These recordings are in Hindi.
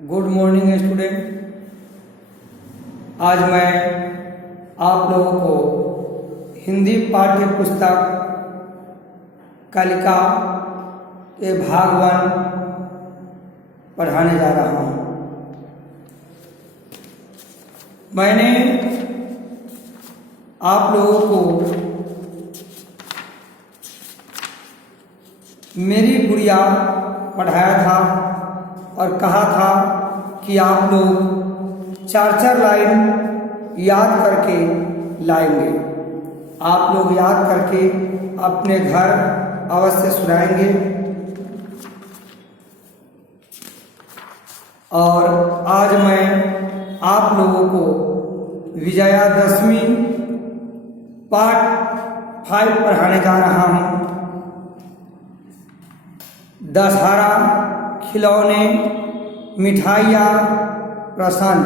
Good morning student. आज मैं आप लोगों को हिंदी पाठ्य पुस्तक कालिका के भाग 1 पढ़ाने जा रहा हूँ। मैंने आप लोगों को मेरी गुड़िया पढ़ाया था और कहा था कि आप लोग 4-4 लाइन याद करके लाएंगे। आप लोग याद करके अपने घर अवश्य सुनाएंगे। और आज मैं आप लोगों को विजयादशमी पार्ट 5 पढ़ाने जा रहा हूँ। दशहरा, खिलौने, मिठाइयाँ, प्रसन्न,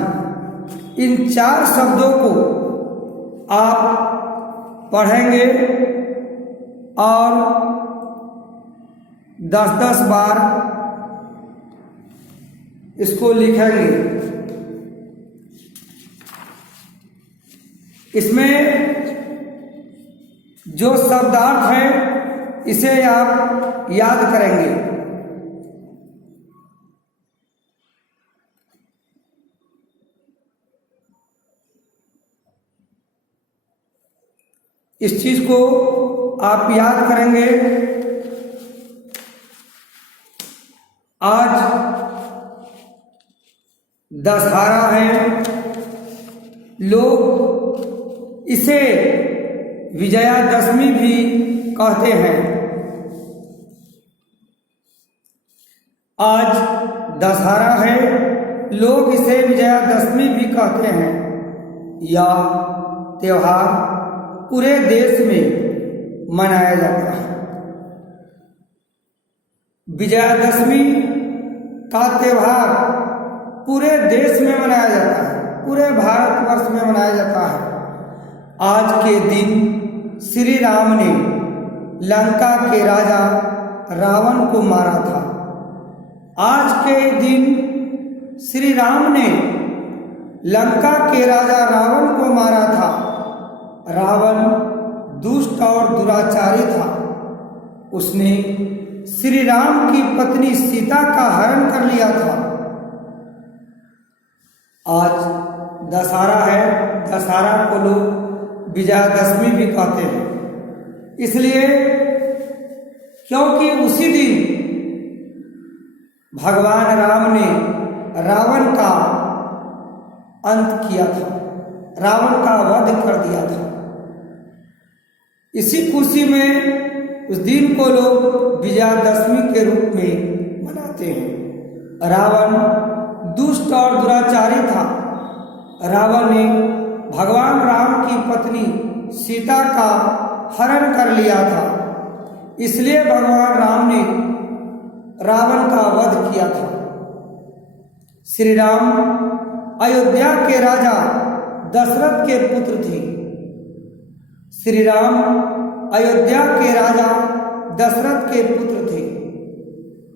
इन 4 शब्दों को आप पढ़ेंगे और 10-10 बार इसको लिखेंगे। इसमें जो शब्दार्थ है इसे आप याद करेंगे। इस चीज को आप याद करेंगे। आज दशहरा है, लोग इसे विजयादशमी भी कहते हैं। आज दशहरा है, लोग इसे विजयादशमी भी कहते हैं। यह त्योहार पूरे देश में मनाया जाता है। विजयादशमी का त्योहार पूरे देश में मनाया जाता है, पूरे भारतवर्ष में मनाया जाता है। आज के दिन श्री राम ने लंका के राजा रावण को मारा था। आज के दिन श्री राम ने लंका के राजा रावण को मारा था। रावण दुष्ट और दुराचारी था। उसने श्री राम की पत्नी सीता का हरण कर लिया था। आज दशहरा है, दशहरा को लोग विजयादशमी भी कहते हैं, इसलिए क्योंकि उसी दिन भगवान राम ने रावण का अंत किया था, रावण का वध कर दिया था। इसी खुशी में उस दिन को लोग विजयादशमी के रूप में मनाते हैं। रावण दुष्ट और दुराचारी था। रावण ने भगवान राम की पत्नी सीता का हरण कर लिया था, इसलिए भगवान राम ने रावण का वध किया था। श्री राम अयोध्या के राजा दशरथ के पुत्र थे। श्री राम अयोध्या के राजा दशरथ के पुत्र थे।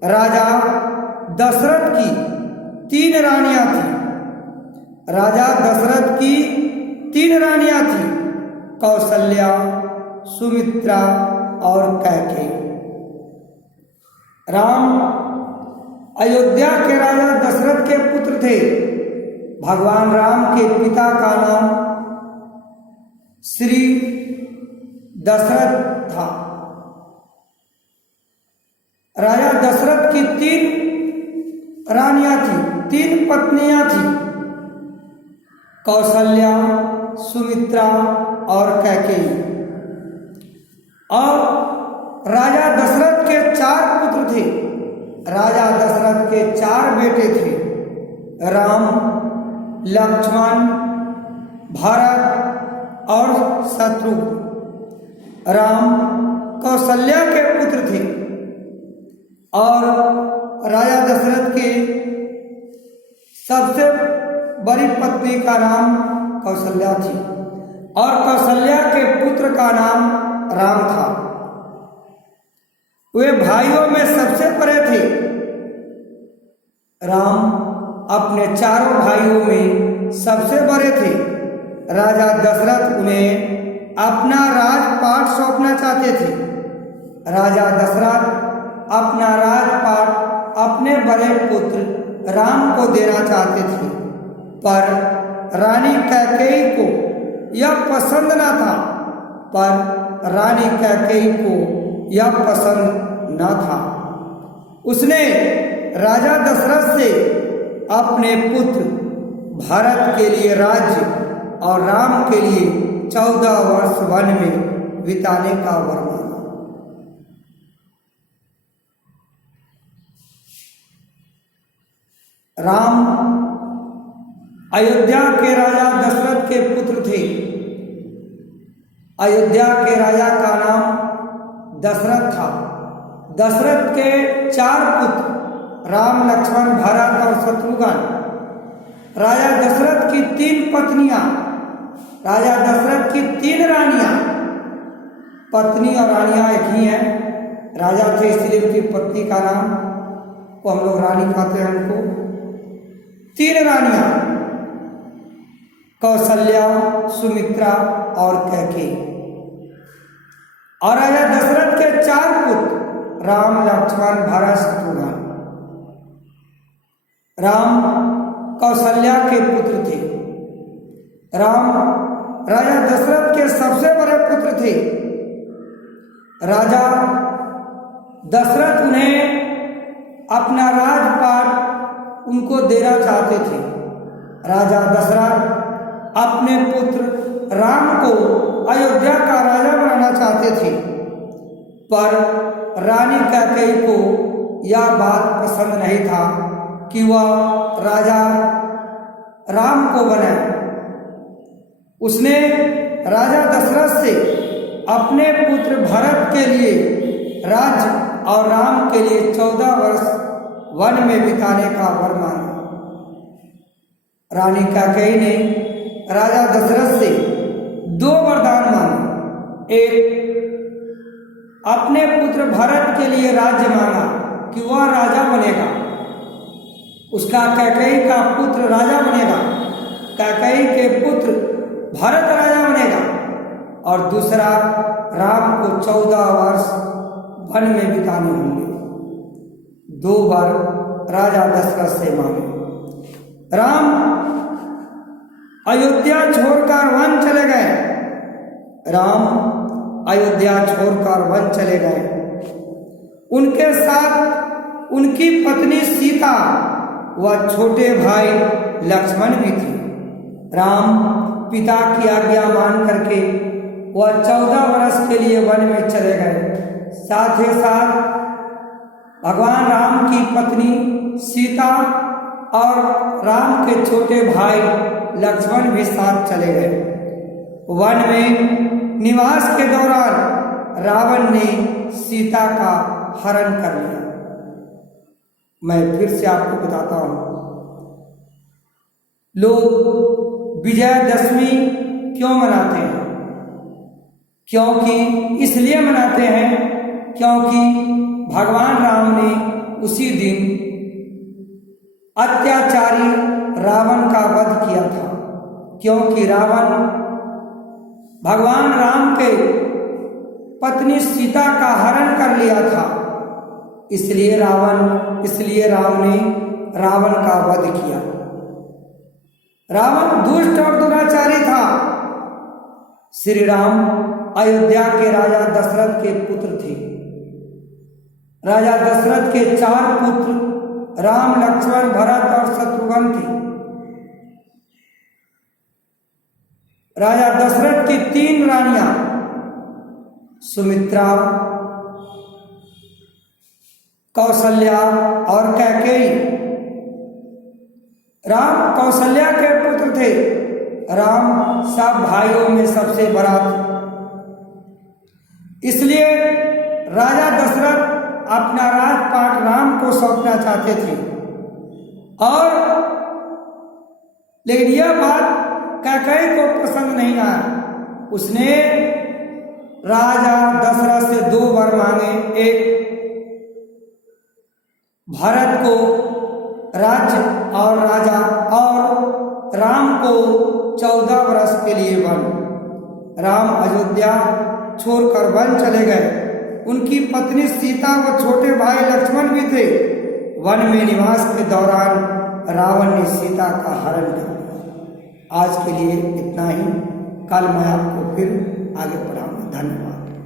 राजा दशरथ की 3 रानियां थी। राजा दशरथ की 3 रानियां थी, कौशल्या, सुमित्रा और कैकेयी। राम अयोध्या के राजा दशरथ के पुत्र थे। भगवान राम के पिता का नाम श्री दशरथ था। राजा दशरथ की 3 रानियां थी, 3 पत्नियां थी, कौशल्या, सुमित्रा और कैकेयी। और राजा दशरथ के 4 पुत्र थे। राजा दशरथ के 4 बेटे थे, राम, लक्ष्मण, भरत और शत्रुघ्न। राम कौशल्या के पुत्र थे और राजा दशरथ के सबसे बड़ी पत्नी का नाम कौशल्या थी और कौशल्या के पुत्र का नाम राम था। वे भाइयों में सबसे बड़े थे। राम अपने चारों भाइयों में सबसे बड़े थे। राजा दशरथ उन्हें अपना राजपाट सौंपना चाहते थे। राजा दशरथ अपना राजपाट अपने बड़े पुत्र राम को देना चाहते थे, पर रानी कैकेयी को यह पसंद न था। रानी कैकेयी को यह पसंद न था। उसने राजा दशरथ से अपने पुत्र भरत के लिए राज्य और राम के लिए 14 वर्ष वन में बिताने का वर मांगा। राम अयोध्या के राजा दशरथ के पुत्र थे। अयोध्या के राजा का नाम दशरथ था। दशरथ के 4 पुत्र राम, लक्ष्मण, भरत और शत्रुघ्न। राजा दशरथ की 3 पत्नियां, राजा दशरथ की 3 रानियां। पत्नी और रानियां एक ही हैं। राजा थे इसलिए उनकी पत्नी का नाम को हम लोग रानी कहते हैं। उनको 3 रानियां, कौशल्या, सुमित्रा और कैकेयी। और राजा दशरथ के 4 पुत्र राम, लक्ष्मण, भरत, शत्रुघ्न। राम कौशल्या के पुत्र थे। राम राजा दशरथ के सबसे बड़े पुत्र थे। राजा दशरथ उन्हें अपना राजपाट उनको देना चाहते थे। राजा दशरथ अपने पुत्र राम को अयोध्या का राजा बनाना चाहते थे, पर रानी कैकेयी को यह बात पसंद नहीं था कि वह राजा राम को बनाए। उसने राजा दशरथ से अपने पुत्र भरत के लिए राज्य और राम के लिए 14 वर्ष वन में बिताने का वर मांगा। रानी कैकेयी ने राजा दशरथ से 2 वरदान मांगे। एक, अपने पुत्र भरत के लिए राज्य मांगा कि वह राजा बनेगा, उसका कैकेयी का पुत्र राजा बनेगा, कैकेयी के पुत्र भरत राजा बनेगा। और दूसरा, राम को 14 वर्ष वन में बिताने होंगे। 2 बार राजा दशरथ से मांगे। राम अयोध्या छोड़कर वन चले गए। राम अयोध्या छोड़कर वन चले गए। उनके साथ उनकी पत्नी सीता व छोटे भाई लक्ष्मण भी थे। राम पिता की आज्ञा मान करके वह 14 वर्ष के लिए वन में चले गए। साथ ही साथ भगवान राम की पत्नी सीता और राम के छोटे भाई लक्ष्मण भी साथ चले गए। वन में निवास के दौरान रावण ने सीता का हरण कर लिया। मैं फिर से आपको बताता हूं, लोग विजयदशमी क्यों मनाते हैं? क्योंकि इसलिए मनाते हैं क्योंकि भगवान राम ने उसी दिन अत्याचारी रावण का वध किया था। क्योंकि रावण भगवान राम के पत्नी सीता का हरण कर लिया था, इसलिए राम ने रावण का वध किया। रावण दुष्ट और दुराचारी था। श्री राम अयोध्या के राजा दशरथ के पुत्र थे। राजा दशरथ के 4 पुत्र राम, लक्ष्मण, भरत और शत्रुघ्न थे। राजा दशरथ की 3 रानियां सुमित्रा, कौशल्या और कैकेयी। राम कौशल्या के पुत्र थे। राम सब भाइयों में सबसे बड़ा था। इसलिए राजा दशरथ अपना राजपाट राम को सौंपना चाहते थे। और लेकिन यह बात कैकेयी को पसंद नहीं आया। उसने राजा दशरथ से 2 वर मांगे। एक, भरत को राज्य और राजा और राम को 14 वर्ष के लिए वन। राम अयोध्या छोड़कर वन चले गए। उनकी पत्नी सीता व छोटे भाई लक्ष्मण भी थे। वन में निवास के दौरान रावण ने सीता का हरण कर लिया। आज के लिए इतना ही। कल मैं आपको फिर आगे पढ़ाऊंगा। धन्यवाद।